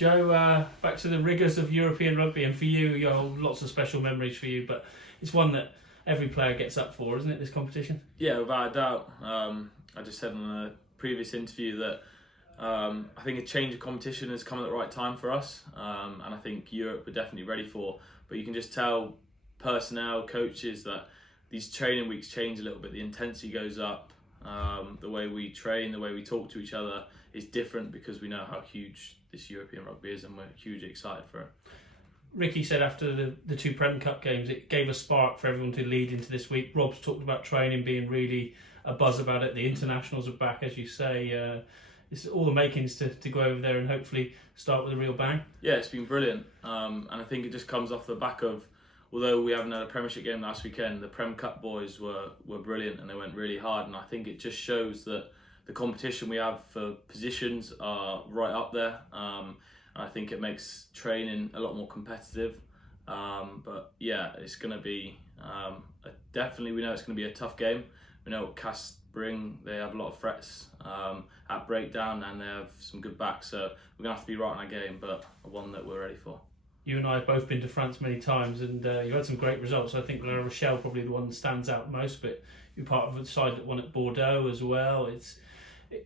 Joe, back to the rigours of European rugby, and for you, lots of special memories for you, but it's one that every player gets up for, isn't it, this competition? Yeah, without a doubt. I just said in a previous interview that I think a change of competition has come at the right time for us, and I think Europe we're definitely ready for. But you can just tell personnel, coaches, that these training weeks change a little bit. The intensity goes up. The way we train, the way we talk to each other is different because we know how huge this European rugby is, and we're hugely excited for it. Ricky said after the two Prem Cup games, it gave a spark for everyone to lead into this week. Rob's talked about training being really a buzz about it. The internationals are back, as you say. It's all the makings to go over there and hopefully start with a real bang. Yeah, it's been brilliant. And I think it just comes off the back of, although we haven't had a Premiership game last weekend, the Prem Cup boys were brilliant and they went really hard. And I think it just shows that the competition we have for positions are right up there. And I think it makes training a lot more competitive. But yeah, it's going to be definitely, we know it's going to be a tough game. We know what Castres bring. They have a lot of threats at breakdown, and they have some good backs. So we're going to have to be right on our game, but one that we're ready for. You and I have both been to France many times, and you've had some great results. I think La Rochelle probably the one that stands out most, but you're part of the side that won at Bordeaux as well.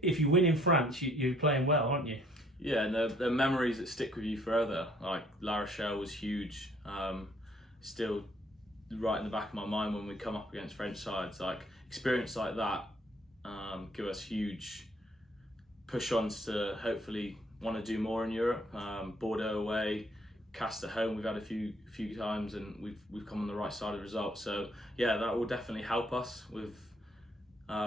If you win in France, you're playing well, aren't you? Yeah, and they're memories that stick with you forever. Like La Rochelle was huge. Still right in the back of my mind when we come up against French sides. Like experience like that give us huge push-ons to hopefully want to do more in Europe. Bordeaux away, Castres at home, we've had a few times, and we've come on the right side of the result. So yeah, that will definitely help us with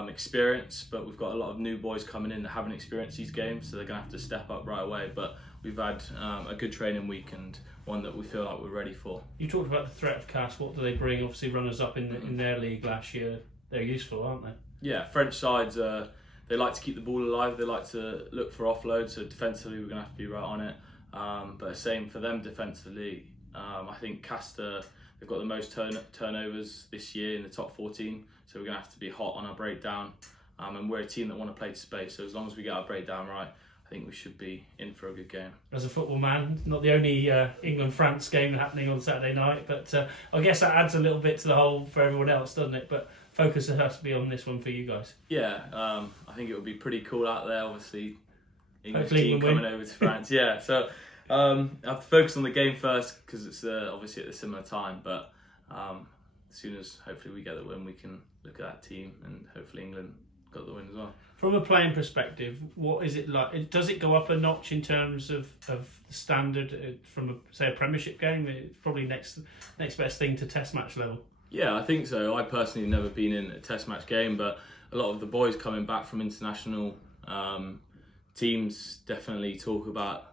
experience. But we've got a lot of new boys coming in that haven't experienced these games, so they're going to have to step up right away. But we've had a good training week and one that we feel like we're ready for. You talked about the threat of Castres. What do they bring? Obviously, runners up in their league last year. They're useful, aren't they? Yeah, French sides, they like to keep the ball alive. They like to look for offloads. So defensively, we're going to have to be right on it. But same for them defensively. I think Castres, they've got the most turnovers this year in the top 14. So we're going to have to be hot on our breakdown. And we're a team that want to play to space. So as long as we get our breakdown right, I think we should be in for a good game. As a football man, not the only England-France game happening on Saturday night, but I guess that adds a little bit to the whole for everyone else, doesn't it? But focus has to be on this one for you guys. Yeah, I think it would be pretty cool out there, obviously. English team coming over to France. Yeah, so I have to focus on the game first because it's obviously at a similar time, but as soon as hopefully we get the win, we can look at that team and hopefully England got the win as well. From a playing perspective, what is it like? Does it go up a notch in terms of standard from a Premiership game? It's probably next best thing to Test match level. Yeah, I think so. I personally have never been in a Test match game, but a lot of the boys coming back from international teams definitely talk about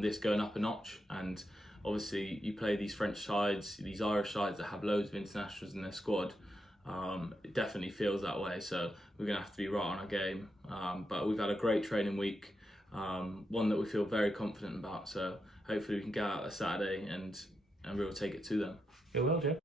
this going up a notch. And obviously, you play these French sides, these Irish sides that have loads of internationals in their squad. It definitely feels that way, so we're going to have to be right on our game. But we've had a great training week, one that we feel very confident about. So hopefully we can get out on Saturday and we'll take it to them. You will, Joe.